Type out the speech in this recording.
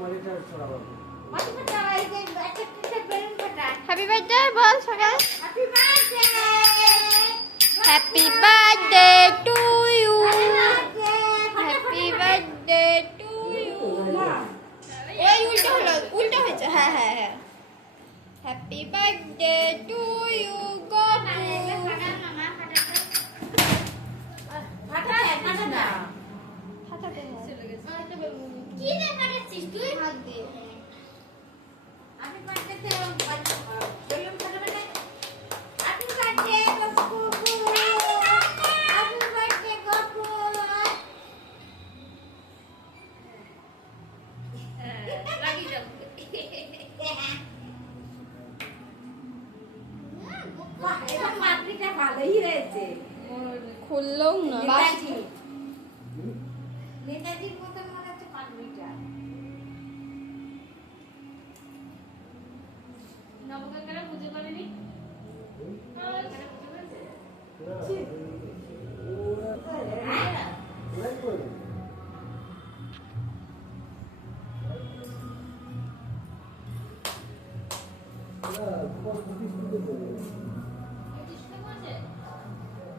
Happy birthday বল সকাল। Happy birthday to you. Happy birthday to you. এই উল্টো হলো, উল্টো হয়েছে। হ্যাঁ হ্যাঁ হ্যাঁ। Happy birthday to you Gopu. কি রে ফাটাচ্ছিস তুই? হাত দিয়ে। আমি বার্থডে বেলুন ফাটাবে। Happy birthday Gopu. Happy birthday Gopu. লাগি যাও। বাহ, এবার পাত্রিটা ভালোই হয়েছে। খুললো না। নেতাজির মতন মনে হচ্ছে পাগড়িটা। নবগঙ্গারা পুজো করেনি?